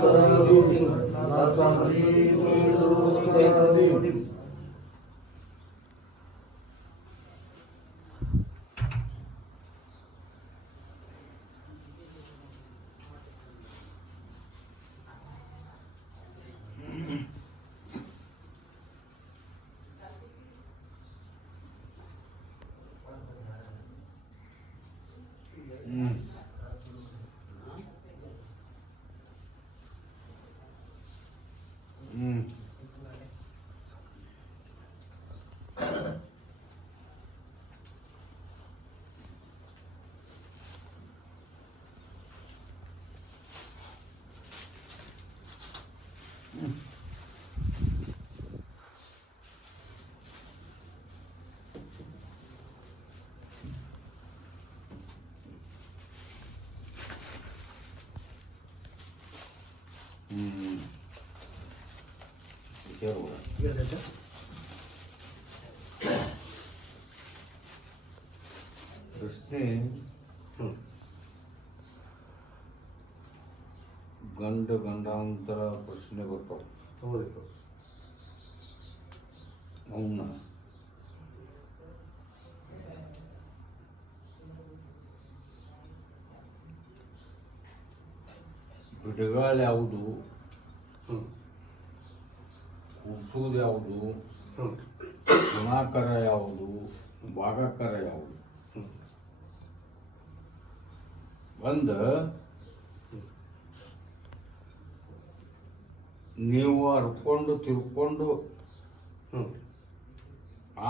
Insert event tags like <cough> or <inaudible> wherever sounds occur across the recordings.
Namaskarantim. Namaskarantim. Namaskarantim. ಕೇಳುವ ಪ್ರಶ್ನೆ ಗಂಡ ಗಂಡಾಂತರ ಪ್ರಶ್ನೆ ಬರ್ತಾವ ಹೌದು ಅವನ್ನ ಬಿಡುಗಾಳ ಯಾವುದು ಹ್ಞೂ ಹುಡ್ಸೋದು ಯಾವುದು? ಗುಣಾಕಾರ ಯಾವುದು? ಭಾಗಾಕಾರ ಯಾವುದು? ಬಂದ ಒಂದು ನೀವು ಅರ್ಕೊಂಡು ತಿರ್ಕೊಂಡು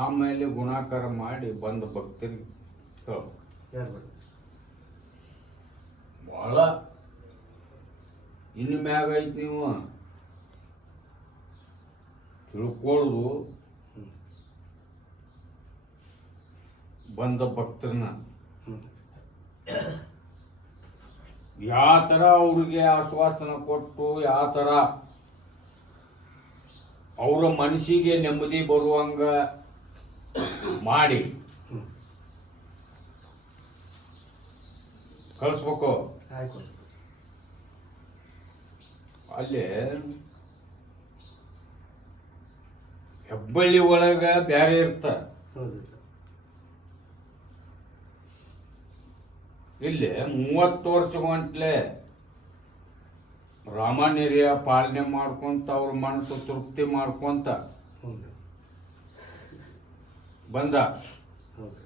ಆಮೇಲೆ ಗುಣಾಕಾರ ಮಾಡಿ ಬಂದ ಭಕ್ತರಿಗೆ ಭಾಳ ಇನ್ನು ಮ್ಯಾಗ ಐತಿ ನೀವು. ತಿಳ್ಕೊಳ್ಳೋದು ಬಂದ ಭಕ್ತರನ್ನ. ಯಾವ ಥರ ಅವ್ರಿಗೆ ಆಶ್ವಾಸನ ಕೊಟ್ಟು ಯಾವ ಥರ ಅವರ ಮನಸ್ಸಿಗೆ ನೆಮ್ಮದಿ ಬರುವಂಗ ಮಾಡಿ. ಕಳಿಸ್ಬೇಕು. ಅಲ್ಲಿ ಹೆಬ್ಬಳ್ಳಿ ಒಳಗ ಬ್ಯಾರೆ ಇರ್ತ. ಹೌದು. ಸರ್ ಇಲ್ಲಿ ಮೂವತ್ತು ವರ್ಷ ಗಂಟ್ಲೆ ರಾಮನಿರಿಯ ಪಾಲನೆ ಮಾಡ್ಕೊಂತ ಅವ್ರ ಮನಸ್ಸು ತೃಪ್ತಿ ಮಾಡ್ಕೊಂತ ಬಂದ. ಹೌದು.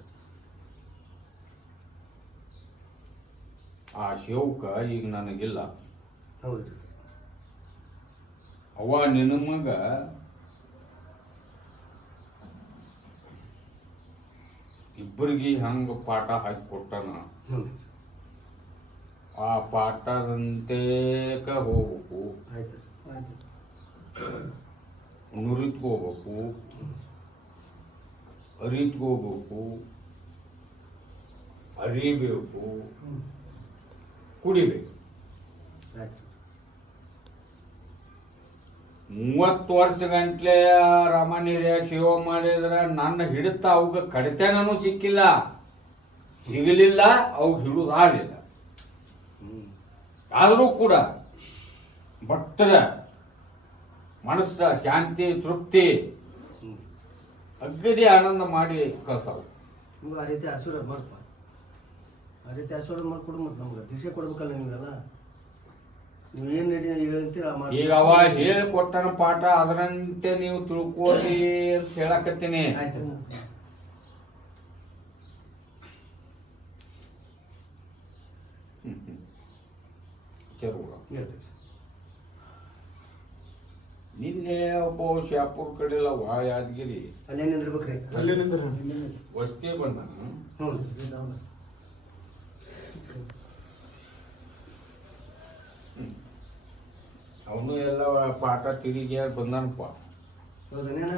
ಆ ಶಿವಕ ಈಗ ನನಗಿಲ್ಲ. ಹೌದು. ಅವ ನಿನ್ನ ಮಗ ಇಬ್ಬರಿಗೆ ಹಂಗ ಪಾಠ ಹಾಕಿ ಕೊಟ್ಟನ. ಹ್ಞೂ ರೀ ಆ ಪಾಠದಂತೆ ಹೋಗ್ಬೇಕು. ನುರಿತ್ಕೋಬೇಕು. ಅರಿತ್ಕೋಬೇಕು. ಅರಿಬೇಕು. ಕುಡಿಬೇಕು ಆಯ್ತು ಸರ್ ಮೂವತ್ತು ವರ್ಷ ಗಂಟ್ಲೆ ರಾಮನಿರ್ಯ ಶಿವ ಮಾಡಿದ್ರ ನನ್ನ ಹಿಡಿತ ಅವಗ ಕಡಿತನೂ ಸಿಕ್ಕಿಲ್ಲ. ಸಿಗಲಿಲ್ಲ, ಅವಾಗ ಹಿಡಿದಾಗಲಿಲ್ಲ. ಆದರೂ ಕೂಡ ಭಕ್ತರ ಮನಸ್ಸ, ಶಾಂತಿ, ತೃಪ್ತಿ, ಅಗ್ಗದಿ ಆನಂದ ಮಾಡಿ ಕಳ್ಸವು ಆ ರೀತಿ ಆಶೀರ್ವಾದ ಮಾಡ್ಪ ಆ ರೀತಿ ಆಶೀರ್ವಾದ ಮಾಡಿಕೊಡು ಮತ್ತು ನಮ್ಗೆ ದೀಕ್ಷೆ ಕೊಡ್ಬೇಕಲ್ಲ ನಿಮಗೆಲ್ಲ. ನೀವು ಏನು ನಡಿ ಹೇಳ್ತೀರ ಆ ಮಾತು- ಈಗ ಅವ ಹೇಳಿಕೊಟ್ಟನ ಪಾಠ ಅದರಂತೆ ನೀವು ತಿಳ್ಕೋರಿ ಅಂತ ಹೇಳಕತ್ತೀನಿ. ಆಯ್ತು. ಸರ್ ಹ್ಮ್, ಹ್ಮ್. ಚಲೋ ಹೇಳ್ರಿ ಸರ್. ನಿನ್ನೆ ಒಬ್ಬ ಶಾಪುರ್ ಕಡೆ ಎಲ್ಲ ವಾ ಯಾದಗಿರಿ. ಅಲ್ಲೇ ನಿಂದಿರ್ಬೇಕ್ರಿ ಅಲ್ಲೇ ನಿಂದ್ರ ವಸ್ತಿ ಬಂದ ಹ್ಞೂ. ಅವನು ಎಲ್ಲ ಪಾಠ ತಿರುಗಿ ಬಂದಾನಪ್ಪ. ಹೌದನೇನ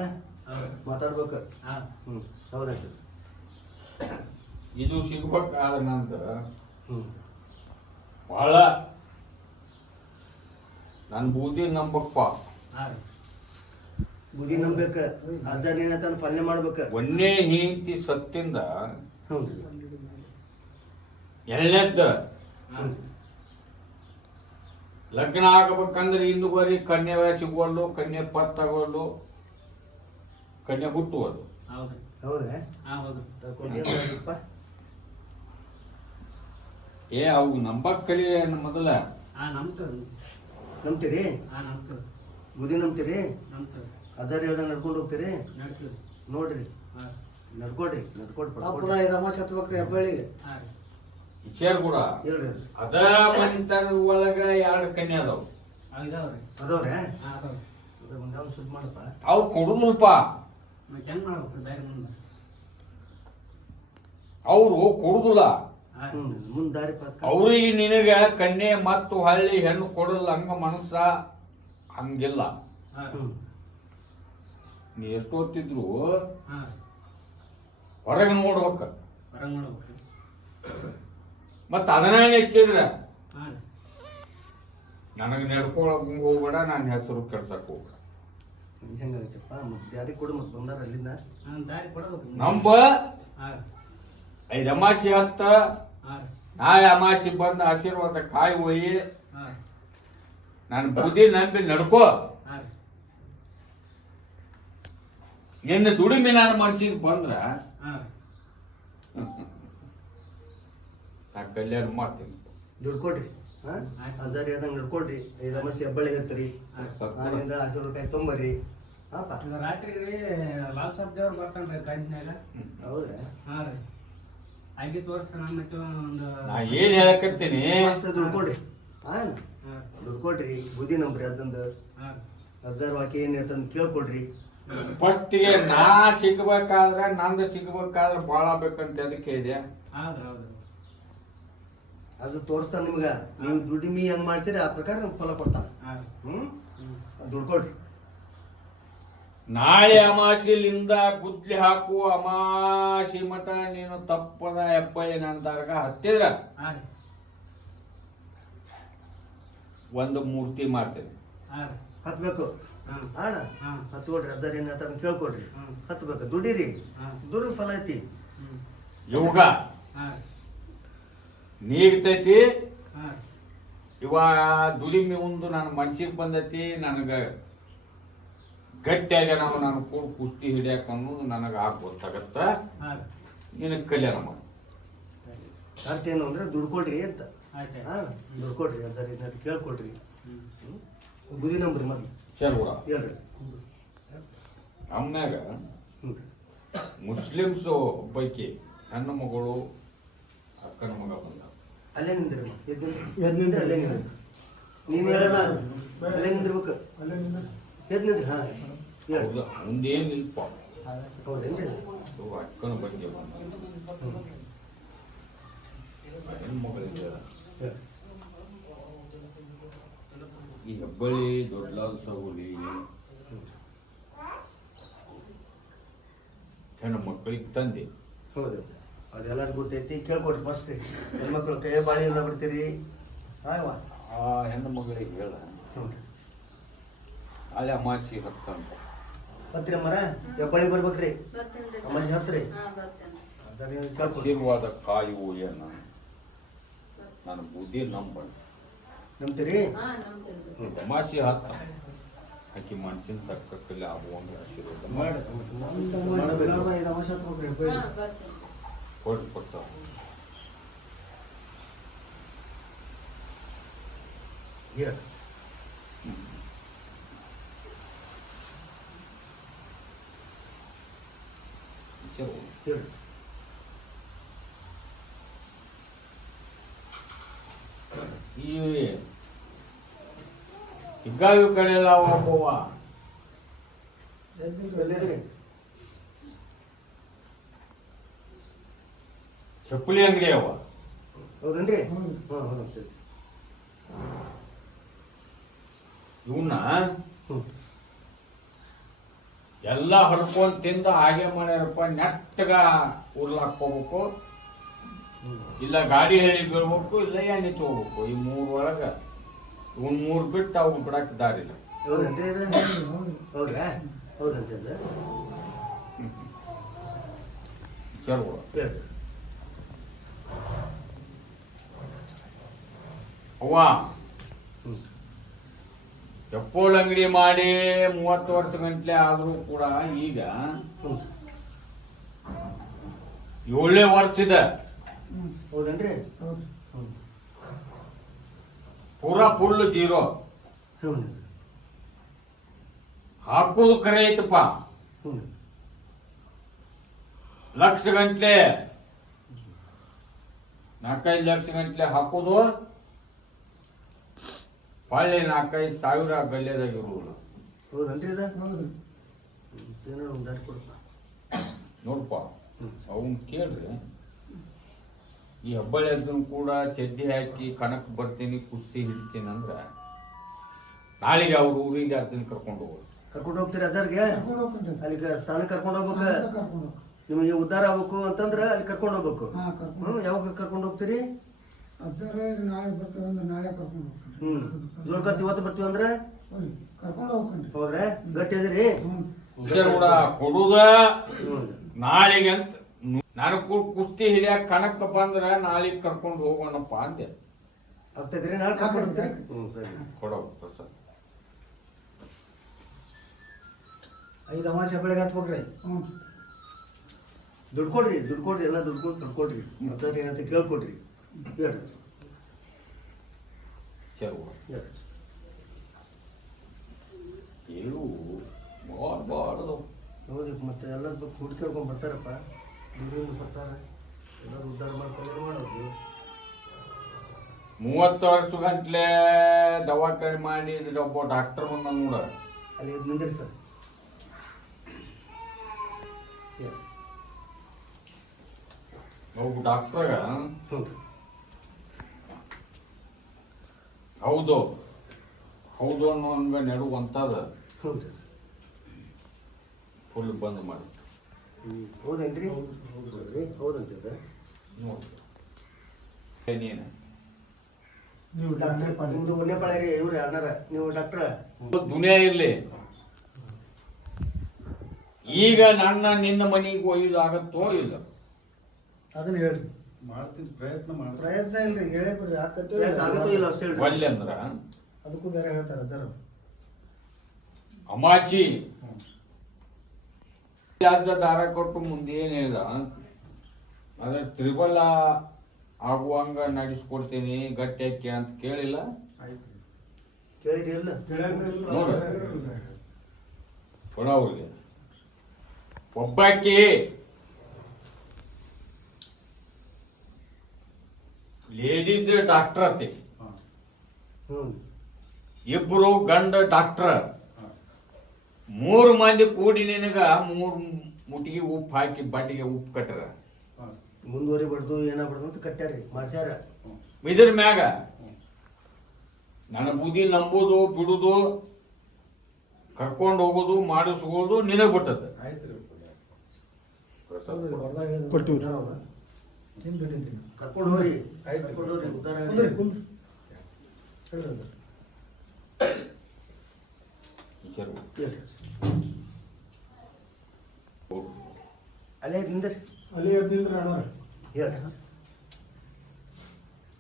ಮಾತಾಡ್ಬೇಕು? ಹ್ಞೂ ಹೌದಾಯ್ತು ಇದು ಸಿಗ್ಬೇಕಾದ ನಂತರ ಹ್ಞೂ ಬಹಳ ನನ್ನ ಬೂದಿ ನಂಬಪ್ಪ. ಬುದ್ಧಿ ನಂಬೇಕ ಅದನ್ನೇನ ತನ್ನ ಪಾಲನೆ ಮಾಡ್ಬೇಕು? ಒಂದೇ ಹೆಂಡತಿ ಸತ್ತಿಂದ ಹೌದು. ಎರಡನೇದ್ದ ಹ್ಞೂ ಲಗ್ನ ಆಗಬೇಕಂದ್ರೆ ಇಂದು ಬರೀ ಕನ್ಯೆ ಸಿಗುವಲ್ಲು ಕನ್ಯೆ ಪತ್ತಾಗೋಲ್ಲು ಕನ್ಯೆ ಹುಟ್ಟುವುದು. ಏ ಅವು ನಂಬಕ್ ಕಲಿ ಮೊದಲ? ನಂಬ್ತೀರಿ? ಬುದ್ಧಿ ನಂಬ್ತೀರಿ? ಅದರ ಹಜಾರ್ ಹೇಳ್ದಂಗೆ ನಡ್ಕೊಂಡು ಹೋಗ್ತೀರಿ? ನೋಡ್ರಿ. ನಡ್ಕೊಡ್ರಿ ನಡ್ಕೊಡ್ರಿ ಅಮಾಸೆ ಹತ್ಬೇಕ್ರಿ ಹೆಬ್ಬಳ್ಳಿಗೆ ರೀ. ವಿಚಾರ ಕೂಡ. ಹೇಳ್ರಿ. ಅದು ಮನಿತನ ಒಳಗ ಎರಡು ಕನ್ಯಾ ಅದಾವ. ಅವ್ ಅದವ್ರೆ? ಅದಾವ್ರಿ. ಅದ ಮುಂದೆ ಸುದ್ದಿ ಮಾಡಪ್ಪ. ಅವು ಕೊಡುದಲ್ಪ. ಮತ್ತೆ ಹೆಂಗ್ ಮಾಡ್ಬೇಕ್ರಿ ಬೇರೆ ಮುಂದೆ? ಅವರು ಕೊಡುದಿಲ್ಲ. ಅವ್ರಿ ಮುಂದ್ ದಾರಿ ಪಾತ್ ಅವ್ರಿಗೆ ನಿನಗ ಕನ್ಯೆ ಮತ್ತು ಹಳ್ಳಿ ಹೆಣ್ಣು ಕೊಡಲ್ಲ ಹಂಗ ಮನಸ್ಸ ಹಂಗಿಲ್ಲ. ನೀ ಎಷ್ಟೊತ್ತಿದ್ರು ನೋಡ್ಬೇಕು. ಹೊರಗೆ ನೋಡ್ಬೇಕ. ಹೊರಗ್ ಮಾಡ್ಬೇಕ್ರಿ ಮತ್ತ ಅದನ್ನ ಹೆಚ್ಚಿದ್ರ? ನನಗೆ ನಡ್ಕೊಳಕ್ ಹೋಗ್ಬೇಡ ನನ್ನ ಹೆಸರು ಕೆಡ್ಸಕ್ ಹೋಗ್ಬೇಡ. ಹೆಂಗಾಗತ್ತಪ್ಪ? ಮತ್ತೆ ಯಾರಿಗೆ ಕೊಡು ಮತ್ತೆ ಬಂದಾರ ಅಲ್ಲಿಂದ. ದಾರಿ ಕೊಡ್ಬೇಕ್ರಿ ನಂಬ. ಐದು ಅಮಾಸಿ ಹತ್ತ. ನಾಳೆ ಅಮಾಸಿ ಬಂದ ಆಶೀರ್ವಾದ ಕಾಯಿ ಒಯ್ಯಿ. ನಾನು ನನ್ನ ಬುದ್ಧಿ ನಂಬಿ ನಡ್ಕೋ. ನಿನ್ನ ದುಡಿಮೆ ನಾನು ಮನ್ಸಿಗೆ ಬಂದ್ರ <laughs> ನಾ ಕಲ್ಯಾಣ ಮಾಡ್ತೀನಿ. ದುಡ್ಡು ಕೊಡ್ರಿ ಹಾ. ಹಜಾರ್ ಹೇಳ್ದಂಗೆ ನಡ್ಕೊಡ್ರಿ ಐದು ಅಮಾಸಿ ಹೆಬ್ಬಳ್ಳಿ ಹತ್ತಿರಿ ಸತ್ಪುರ. ಹಸಿರು ರೂಪಾಯಿ ತೊಂಬರ್ರಿ. ಹಾಪ ರಾತ್ರಿ ರೀ ಲಾಲ್ ಸಾಬ್ ದೇವ್ರು ಬರ್ತಾನ್ರಿ ಕಂಚಿನಾಗ ಹೌದ್ರಾ? ಹಾ ರೀ. ಹಾಗೆ ತೋರಿಸ್ತಾನ ಮತ್ತೆ ಒಂದು ನಾ ಏನ್ ಹೇಳಕತ್ತೀನಿ? ಮಸ್ತ್ ದುಡ್ಡು ಕೊಡ್ರಿ. ಹಾ? ದುಡ್ಡು ಕೊಡ್ರಿ. ಬುದ್ಧಿ ನಂಬ್ರಿ ಅದೊಂದು ಹಜಾರ್ ವಾಕ್ಯ ಏನ್ ಹೇಳ್ತಂದ್ ಕೇಳ್ಕೊಡ್ರಿ. ಫಸ್ಟಿಗೆ ನಾ ಸಿಗ್ಬೇಕಾದ್ರೆ ನಂದು ಸಿಗ್ಬೇಕಾದ್ರೆ ಬಾಳ ಬೇಕಂತ ಅದಕ್ಕೆ ಇದೆ ಹೌದು. ಹೌದ್ರಿ ಅದು ತೋರಿಸ್ತಾನೆ ನಿಮ್ಗ. ನೀವು ದುಡಿಮಿ ಹೆಂಗ್ ಮಾಡ್ತೀರಿ ಆ ಪ್ರಕಾರ ನಿಮ್ಗೆ ಫಲ ಕೊಡ್ತಾನೆ. ಹ್ಮ್? ದುಡ್ಕೊಡ್ರಿ ದುಡ್ಡು ಕೊಡ್ರಿ. ನಾಳೆ ಅಮಾಸಿಲಿಂದ ಗುದ್ಲಿ ಹಾಕು ಅಮಾಸಿ ಮಠ ನೀನು ತಪ್ಪದ ಎಪ್ಪಳಿ ನಂತರ್ಗ ಹತ್ತಿದ್ರ? ಹಾ ರೀ. ಒಂದು ಮೂರ್ತಿ ಮಾಡ್ತೇನೆ. ಹತ್ಬೇಕು. ಹಾ. ಹತ್ಕೊಡ್ರಿ ಅದರ ಏನ್ ಹೇಳ್ತಾರ ಕೇಳ್ಕೊಡ್ರಿ. ಹತ್ಬೇಕು. ದುಡೀರಿ. ದುಡ್ಡು ಫಲ ಐತಿ. ಯೋಗ. ನೀಗ್ತೈತಿ ಇವ ದುಡಿಮೆ ಒಂದು ನನ್ನ ಮನ್ಸಿಗೆ ಬಂದೈತಿ ನನಗೆ ಗಟ್ಟಿಯಾಗ ನಾವು ನಾನು ಕೂಡ ಕುಸ್ತಿ ಹಿಡಿಯಾಕ ಅನ್ನೋದು ನನಗೆ ಆಗ ಗೊತ್ತಾಗತ್ತ. ನಿನಗೆ ಕಲ್ಯಾಣ ಮಾಡಿ. ಅರ್ಥ ಏನು ಅಂದ್ರೆ ದುಡ್ಡು ಕೊಡ್ರಿ ಅಂತ. ಆಯ್ತು ಹಾ ದುಡ್ಡು ಕೊಡ್ರಿ ಹಜಾರ್ ಏನಾದ್ರು ಕೇಳ್ಕೊಡ್ರಿ. ಬುದ್ಧಿ ನಂಬ್ರಿ ಮತ್ತೆ ಚಲೋಡ ಹೇಳ್ರಿ. ನಮ್ಮ್ಯಾಗ ಹ್ಮ್. ಮುಸ್ಲಿಮ್ಸು ಪೈಕಿ ಹೆಣ್ಣು ಮಗಳು ಅಕ್ಕನ ಮಗ ಬಂದ ಅಲ್ಲೇ ನಿಂದ್ರಿ ಎದ್ದು ಎದ್ದು ನಿಂದ್ರಿ ಅಲ್ಲೇ ನಿಂದ್ರಿ ನೀವ್ ಅಲ್ಲೇ ನಿಂದಿರ್ಬೇಕು ಎದ್ದು ನಿಂದ್ರಿ ಹಾ. ಹೇಳಿ. ಹೌದಾ ಮುಂದೇನು ಇಲ್ಪ ಹೌದೇನ್ರಿ ಅಕ್ಕನ ಬಗ್ಗೆ ಬಂದ. ಹೆಣ್ಮಗಳಿದ್ದ ಈ ಹೆಬ್ಬಳ್ಳಿ ದೊಡ್ಡಲಾದ ಸಗುಲಿ ಹೆಣ್ಣು ಮಕ್ಕಳಿಗೆ ತಂದೆ. ಹೌದು. ಅದೆಲ್ಲರೂ ಗೊತ್ತೈತಿ ಕೇಳ್ಕೊಡ್ರಿ ಫಸ್ಟ್ ಹೆಣ್ಮಕ್ಳು ಕೈ ಬಾಳಿ ಎಲ್ಲ ಬಿಡ್ತೀರಿ. ಹಾಯವ್ವ ಆ ಹೆಣ್ಣು ಮಗಳಿಗೆ ಹೇಳ. ಅಲ್ಲಿ ಅಮಾಸಿ ಹತ್ತಂತ ಹತ್ತಿರ ಮರ ಹೆಬ್ಬಳ್ಳಿ ಬರ್ಬೇಕ್ರಿ. ಬರ್ತೇನ್ರಿ. ಅಮ್ಮಾಜಿ ಹತ್ರಿ? ಹಾ, ಕೇಳ್ಕೊಡ್ರಿ ಆಶೀರ್ವಾದ ಕಾಯುವು ಏನ? ನನ್ನ ಬುದ್ಧಿ ನಂಬಣ. ನಂಬ್ತೀರಿ? ಅಮಾಸಿ ಹತ್ತ. ಆಕಿ ಮನ್ಸಿನ ತಕ್ಕಲ್ಲಿ ಆಗುವಂಗೆ ಆಶೀರ್ವಾದ. ಮಾಡಿ ಮಾಡಿ ಐದು ವರ್ಷ ಹತ್ಬೇಕ್ರಿ ಹೆಬ್ಬಳ್ಳಿ ಹಾ, ಬರ್ತೇನೆ. ಕೊಟ್ಟು ಕೊಡ್ತಾವ ಹೇಳಿ ಚಲೋ. ಹೇಳಿ ಈ ಹಿಗ್ಗಾವಿ ಕಡೆ ಎಲ್ಲ ಒಬ್ಬವ ಎಲ್ಲಿದ್ರಿ ಚಪ್ಪಲಿ ಅಂಗಡಿ ಅವ. ಹೌದೇನ್ರಿ? ಹ್ಞೂ ಹೌದು ತಿಳಿಸಿ ಇವನ್ನ ಹ್ಞೂ ಎಲ್ಲ ಹಡ್ಕೊಂಡ್ ತಿಂದು ಹಾಗೆ ಮಾಡ್ಯಾರಪ್ಪ ನೆಟ್ಟಗ ಉರ್ಲಾಕ್ ಹೋಗ್ಬೇಕು. ಇಲ್ಲ ಗಾಡಿ ಹೇಳಿ ಬೀಳ್ಬೇಕು ಇಲ್ಲ ಎಣ್ಣೆ ತಗೋಬೇಕು. ಈ ಮೂರ್ ಒಳಗ ಇವ್ನ್ ಮೂರ್ ಬಿಟ್ಟು ಅವ್ನು ಬಿಡಕ್ ದಾರಿ ಇಲ್ಲ. ಹೌದಂತ ಚಲೋ ಹೇಳಿ ಅವ್ವ ಹ್ಞೂ ಚಪ್ಪೋಲ್ ಅಂಗಡಿ ಮಾಡಿ ಮೂವತ್ತು ವರ್ಷ ಗಂಟ್ಲೆ ಆದರೂ ಕೂಡ ಈಗ ಹ್ಞೂ ಏಳನೇ ವರ್ಷ ಇದೆ. ಹೌದು. ಹ್ಞೂ ಪೂರಾ ಫುಲ್ ಜೀರೋ. ಹಾಕೋದು ಹಾಕುದು ಕರೆ ಐತಪ್ಪ. ಹ್ಞೂ ಲಕ್ಷ ಗಂಟ್ಲೆ. ನಾಲ್ಕೈದು ಲಕ್ಷ ಗಂಟ್ಲೆ ಹಾಕುದು. ಹೊಳ್ಳಿ ನಾಲ್ಕೈದು ಸಾವಿರ ಗಲ್ಯದಾಗಿರುವುದು ಹೌದನ್ರಿ ಇದು ಹೌದು ಏನೋ ಒಂದು ದಾರಿ ಕೊಡಪ್ಪ ನೋಡ್ಪ ಹ್ಮ್. ಅವನ್ ಕೇಳ್ರಿ. ಈ ಹಬ್ಬಳ್ಳಿ ಅದನ್ನು ಕೂಡ ಚಡ್ಡಿ ಹಾಕಿ ಕಣಕ್ ಬರ್ತೀನಿ ಕುಸ್ತಿ ಹಿಡ್ತೀನಿ ಅಂದ್ರೆ ನಾಳೆಗೆ ಅವ್ರ ಊರಿಗೆ ಅದನ್ನ ಕರ್ಕೊಂಡು ಹೋಗೋದು. ಕರ್ಕೊಂಡು ಹೋಗ್ತೀರಿ ಅದರ್ಗೆ ಅಲ್ಲಿಗೆ ಸ್ಥಾನಕ್ಕೆ ಕರ್ಕೊಂಡು ಹೋಗ್ಬೇಕು? ನಿಮಗೆ ಉದ್ಧಾರ ಆಗ್ಬೇಕು ಅಂತಂದ್ರೆ ಅಲ್ಲಿ ಕರ್ಕೊಂಡು ಹೋಗ್ಬೇಕು. ಹಾ ಕರ್ಕೊಂಡು ಹ್ಞೂ ಯಾವಾಗ ಕರ್ಕೊಂಡು ಹೋಗ್ತೀರಿ? ಅಜ್ಜರ ನಾಳೆ ಬರ್ತೀವಿ ಅಂದ್ರೆ ನಾಳೆ ಕರ್ಕೊಂಡು ಹೋಗ್ತೀನಿ ಹ್ಞೂ ಜೋಡ್ಕಂತ ಇವತ್ತು ಬರ್ತೀವಿ ಅಂದ್ರೆ? ಹೋಗಿ ಕರ್ಕೊಂಡು ಹೋಗ್ಕೊಂಡ್ರಿ ಹೋದ್ರೆ? ಗಟ್ಟಿ ಅದಿರಿ ಹ್ಞೂ ಹುಷಾರ್ ಕೂಡ ಕೊಡುದ? ಹ್ಞೂ ನಾಳೆಗೆ ಅಂತ. ನಾನು ಕುಸ್ತಿ ಹಿಡಿಯಾಕ ಕಣಕ್ ಅಂದ್ರೆ ನಾಳೆಗೆ ಕರ್ಕೊಂಡು ಹೋಗೋಣಪ್ಪ ಅಂದೆ. ಆಗ್ತೈತ್ರಿ ನಾಳೆ ಹೋಗ್ತೀರಿ? ಹ್ಞೂ ಸರಿ. ಕೊಡೋ ಸರ್. ಐದು ಅಮಾಸೆ ಬೆಳಗ್ಗೆ ಹತ್ಬೇಕ್ರಿ ಹ್ಞೂ ದುಡ್ಡು ಕೊಡ್ರಿ ದುಡ್ಡು ಕೊಡ್ರಿ ಎಲ್ಲ ದುಡ್ಡು ಕೊಟ್ಟು ದುಡ್ಡು ಕೊಡ್ರಿ ಮತ್ತೆ ಏನಂತ ಕೇಳ್ಕೊಡ್ರಿ. ಹೇಳ್ರಿ ಚಲೋ ಹೇಳ್ರಿ ಏನು ಭಾಳ ಬಾಳ್ ಹೌದು ಮತ್ತೆ ಎಲ್ಲರ ಬಗ್ಗೆ ಹುಡ್ಕೇಳ್ಕೊಂಡು ಬರ್ತಾರಪ್ಪ ದೂರಿಂದ ಬರ್ತಾರೆ ಎಲ್ಲರೂ ಉದ್ಧಾರ ಮಾಡ್ಕೊಂಡು ಮಾಡೋದು ಮೂವತ್ತು ವರ್ಷ ಗಂಟ್ಲೆ ದವಾಖಾನೆ ಮಾಡಿ ಇಲ್ಲಿ ಒಬ್ಬ ಡಾಕ್ಟರ್ ಬಂದ ನೋಡ ಅಲ್ಲಿ ಇದು ನಿಂದ್ರಿ ಸರ್. ಒಬ್ಬ ಡಾಕ್ಟ್ರಾಗ ಹ್ಞೂ ಹೌದು. ಹೌದು ಅನ್ನೋ ನೆಡುವಂತದ ಹ್ಞೂ ರೀ ಫುಲ್ ಬಂದ್ ಮಾಡಿ. ಹೌದೇನ್ರಿ? ಹೌದ್ರಿ ಹೌದಂತಿದೆ. ನೋಡಿ ನೀನು. ನೀವು ಡಾಕ್ಟರ್ ನಿಮ್ದು ಒಂದೇ ಪಾಳ ರೀ ಇವ್ರಿ ಅಣ್ಣಾರ ನೀವು ಡಾಕ್ಟ್ರ? ದುನಿಯಾ ಇರ್ಲಿ. ಈಗ ನನ್ನ ನಿನ್ನ ಮನೆಗೆ ಒಯ್ದು ಆಗತ್ತೋ ಇಲ್ಲ? ಅದನ್ನ ಹೇಳ್ರಿ. ಮಾಡ್ತೀನಿ ಪ್ರಯತ್ನ ಮಾಡ್ತೀನಿ ಪ್ರಯತ್ನ ಇಲ್ರಿ ಹೇಳೇ ಬಿಡ್ರಿ ಆಕತ್ತೋ ಆಗತ್ತೋ ಇಲ್ಲ ಅಷ್ಟೇ ಹೇಳ್ರಿ. ಒಲ್ಲೆ ಅಂದ್ರ? ಅದಕ್ಕೂ ಬೇರೆ ಹೇಳ್ತಾರ ಅದರ. ಅಮಾಚಿ ಜಾಸ್ತಿ ದಾರ ಕೊಟ್ಟು ಮುಂದೆ ಏನ್ ಹೇಳ್ದ? ಅದ್ರ ತ್ರಿಬಲ ಆಗುವಂಗ ನಡೆಸ್ಕೊಡ್ತೇನೆ ಗಟ್ಟಿ ಹಾಕಿ ಅಂತ ಕೇಳಿಲ್ಲ? ಆಯ್ತು ಕೇಳಿರಿ ಇಲ್ಲ ನೋಡು. ಕೊಡ ಅವ್ರಿಗೆ ಒಬ್ಬಾಕಿ ಲೇಡೀಸ್ ಡಾಕ್ಟರ್ ಅತಿ ಇಬ್ರು ಗಂಡ ಡಾಕ್ಟರ್ ಮೂರು ಮಂದಿ ಕೂಡಿ ನಿನಗ ಮೂರು ಮುಟ್ಟಿಗೆ ಉಪ್ಪು ಹಾಕಿ ಬಡ್ಡಿಗೆ ಉಪ್ಪು ಕಟ್ಟರ. ಮುಂದುವರಿ ಮುಂದುವರಿಬಾರ್ದು ಏನಾಗ್ಬಾರ್ದು ಅಂತ ಕಟ್ಟ್ಯಾರಿ ಮಾಡ್ಸ್ಯಾರ. ಇದ್ರ ಮ್ಯಾಗ ನನ್ನ ಬುದ್ಧಿ ನಂಬುದು ಬಿಡುದು ಕರ್ಕೊಂಡು ಹೋಗೋದು ಮಾಡಿಸ್ಕೋದು ನಿನಗೆ ಬಿಟ್ಟದ. ಆಯ್ತು ಕರ್ಕೊಂಡು ಹೋಗ್ರಿ. ಕರ್ಕೊಂಡು ಅಲ್ಲೇ ನಿಂದ್ರಿ. ಅಲ್ಲಿ ನಿಂದ್ರಿ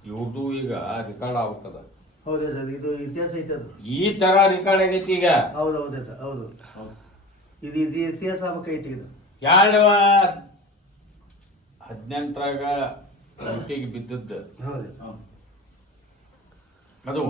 ಇವ್ರದ್ದು ಈಗ ರೆಕಾರ್ಡ್ ಆಗ್ಬೇಕದ. ಹೌದೇ ಸರ್ ಇದು ಇತಿಹಾಸ ಐತೆ ಅದು. ಈ ತರ ರೆಕಾರ್ಡ್ ಆಗೈತಿ ಈಗ. ಹೌದು ಹೌದು ಸರ್ ಹೌದು. ಹೌದು. ಇದು ಇದು ಇತಿಹಾಸ ಆಗ್ಬೇಕೈತಿ ಇದು ಎರಡು ಹದಿನೆಂಟರಾಗ ಹುಟ್ಟಿಗೆ ಬಿದ್ದದ್ದು. ಅದು